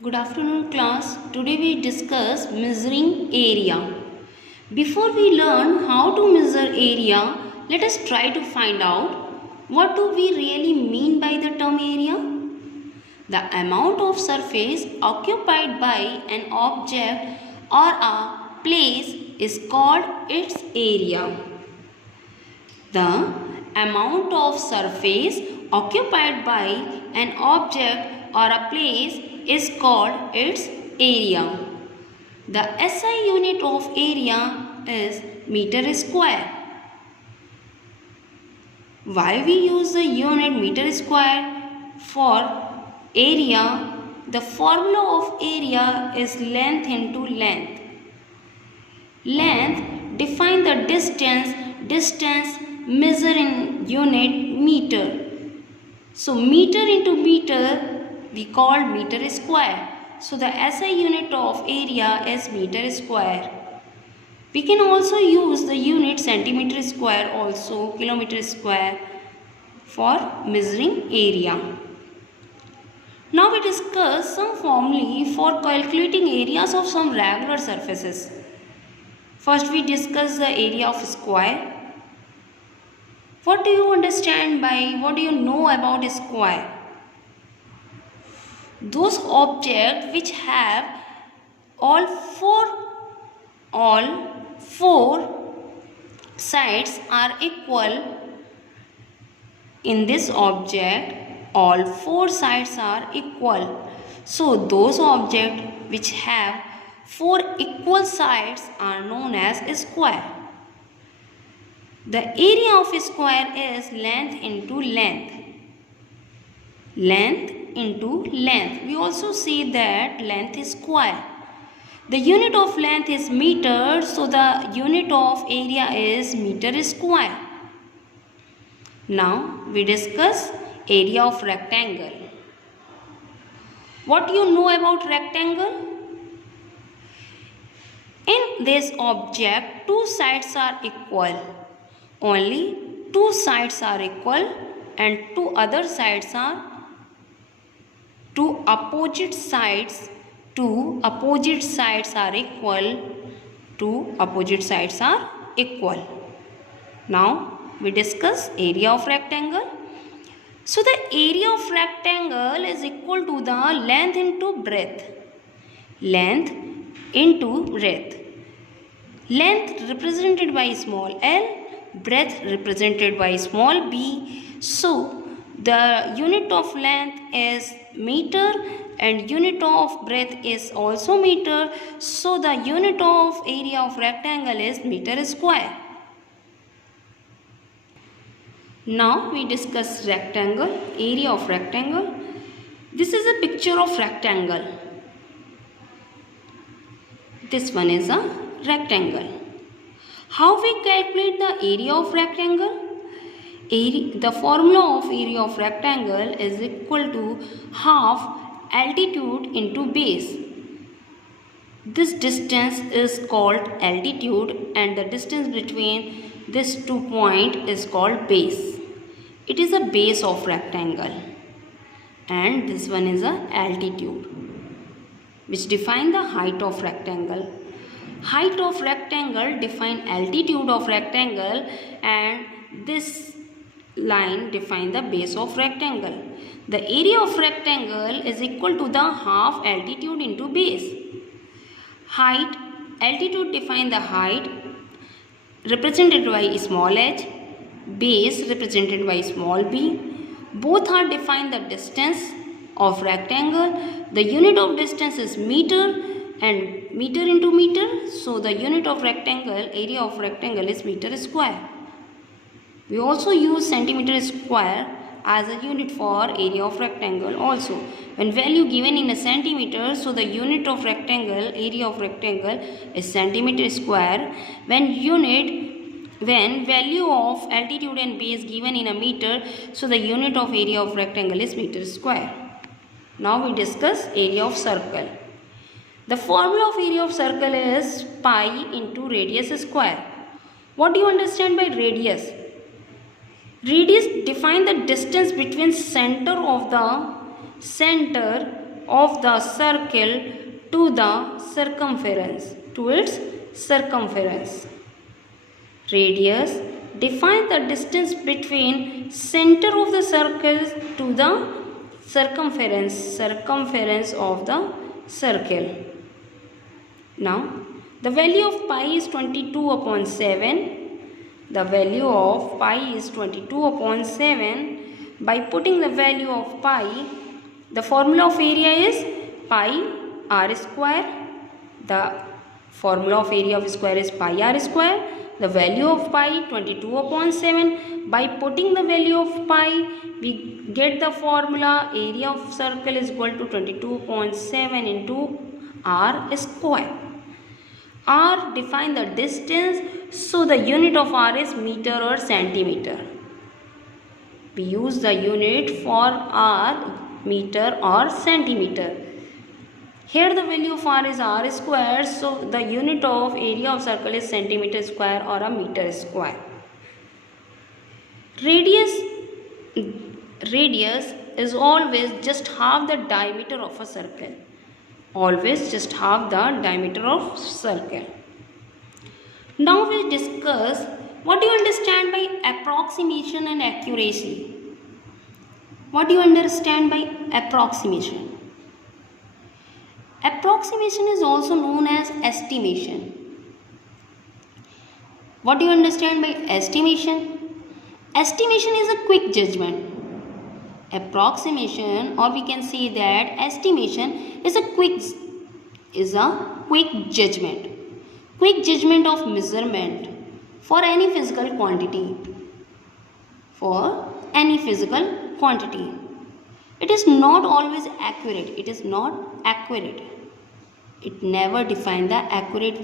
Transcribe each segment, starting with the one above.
Good afternoon class. Today we discuss measuring area. Before we learn how to measure area, let us try to find out what do we really mean by the term area. The amount of surface occupied by an object or a place is called its area. The amount of surface occupied by an object or a place is called its area. The SI unit of area is meter square. Why we use the unit meter square for area? The formula of area is length into length. Length define the distance measure in unit meter. So meter into meter we call meter square. So the SI unit of area is meter square. We can also use the unit centimeter square, also kilometer square for measuring area. Now we discuss some formulae for calculating areas of some regular surfaces. First we discuss the area of square. What do you understand by, what do you know about a square? Those objects which have all four sides are equal. In this object, all four sides are equal. So those objects which have four equal sides are known as a square. The area of a square is length into length. Length into length. We also say that length is square. The unit of length is meter, so the unit of area is meter square. Now we discuss area of rectangle. What do you know about rectangle? In this object, two sides are equal. Only two sides are equal and two opposite sides are equal. Now we discuss area of rectangle. So the area of rectangle is equal to the length into breadth. Length into breadth. Length represented by small l, breadth represented by small b. So the unit of length is meter and unit of breadth is also meter. So the unit of area of rectangle is meter square. Now we discuss rectangle, area of rectangle. This is a picture of rectangle. This one is a rectangle. How we calculate the area of rectangle? The formula of area of rectangle is equal to half altitude into base. This distance is called altitude and the distance between these 2 points is called base. It is a base of rectangle and this one is a altitude which define the height of rectangle. Height of rectangle define altitude of rectangle and this line define the base of rectangle. The area of rectangle is equal to the half altitude into base. Height, altitude define the height represented by small h, base represented by small b. Both are define the distance of rectangle. The unit of distance is meter and meter into meter. So the unit of rectangle, area of rectangle is meter square. We also use centimeter square as a unit for area of rectangle also. When value given in a centimeter, so the unit of rectangle, area of rectangle is centimeter square. When value of altitude and base given in a meter, so the unit of area of rectangle is meter square. Now we discuss area of circle. The formula of area of circle is pi into radius square. What do you understand by radius? Radius define the distance between center of the circle to the circumference, to its circumference. Radius defines the distance between center of the circle to the circumference of the circle. Now, the value of pi is 22 upon 7. The value of pi is 22 upon 7. By putting the value of pi, the formula of area is pi r square. The formula of area of square is pi r square. The value of pi 22 upon 7. By putting the value of pi, we get the formula area of circle is equal to 22 upon 7 into r square. R define the distance, so the unit of r is meter or centimeter. We use the unit for r, meter or centimeter. Here the value of r is r square, so the unit of area of circle is centimeter square or a meter square. Radius is always just half the diameter of a circle. Always just half the diameter of circle. Now we'll discuss what do you understand by approximation and accuracy. What do you understand by approximation? Approximation is also known as estimation. What do you understand by estimation? Estimation is a quick judgment. Approximation, or we can say that estimation is a quick judgment. Quick judgment of measurement for any physical quantity. For any physical quantity. It is not always accurate. It is not accurate. It never defines the accurate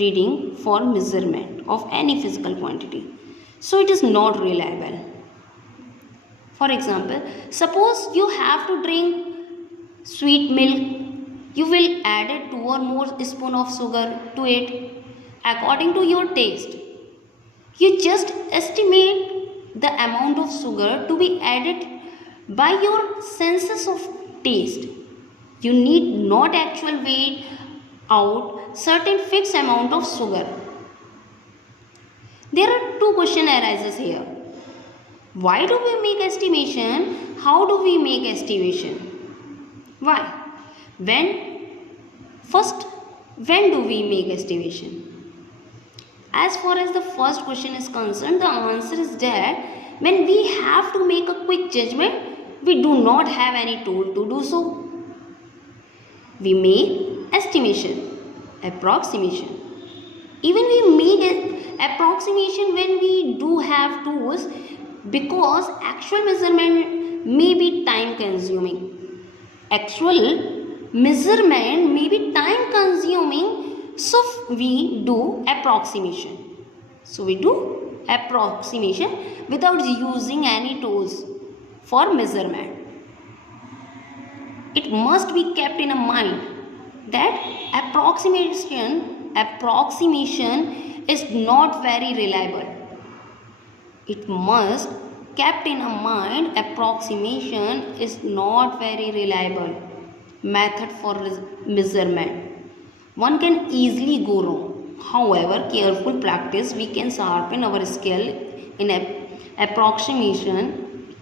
reading for measurement of any physical quantity. So it is not reliable. For example, suppose you have to drink sweet milk. You will add 2 or more spoon of sugar to it according to your taste. You just estimate the amount of sugar to be added by your senses of taste. You need not actually weigh out certain fixed amount of sugar. There are two questions arises here. Why do we make estimation? How do we make estimation? Why? When do we make estimation? As far as the first question is concerned, the answer is that when we have to make a quick judgment, we do not have any tool to do so. We make estimation, approximation. Even we make approximation when we do have tools, because actual measurement may be time consuming. Actual measurement may be time consuming, so we do approximation. So we do approximation without using any tools for measurement. It must be kept in mind that approximation is not very reliable. It must kept in mind approximation is not very reliable method for measurement. One can easily go wrong. However, careful practice, we can sharpen our skill in approximation.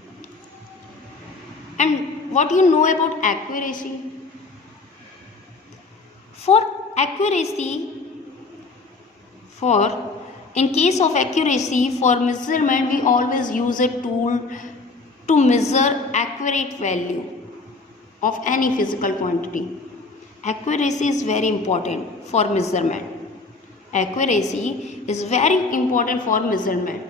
And what do you know about accuracy? In case of accuracy, for measurement, we always use a tool to measure accurate value of any physical quantity. Accuracy is very important for measurement. Accuracy is very important for measurement.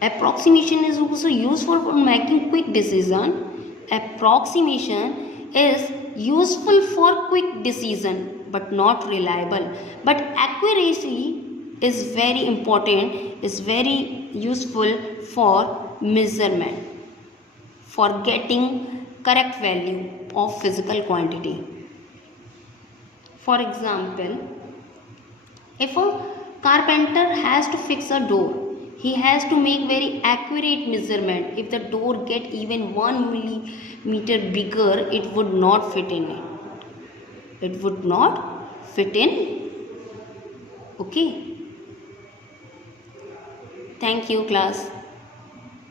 Approximation is also useful for making quick decision. Approximation is useful for quick decision but not reliable. But accuracy is very important, is very useful for measurement, for getting correct value of physical quantity. For example, if a carpenter has to fix a door, He has to make very accurate measurement. If the door get even 1 millimeter bigger, it would not fit in it. It would not fit in. Okay. Thank you, class.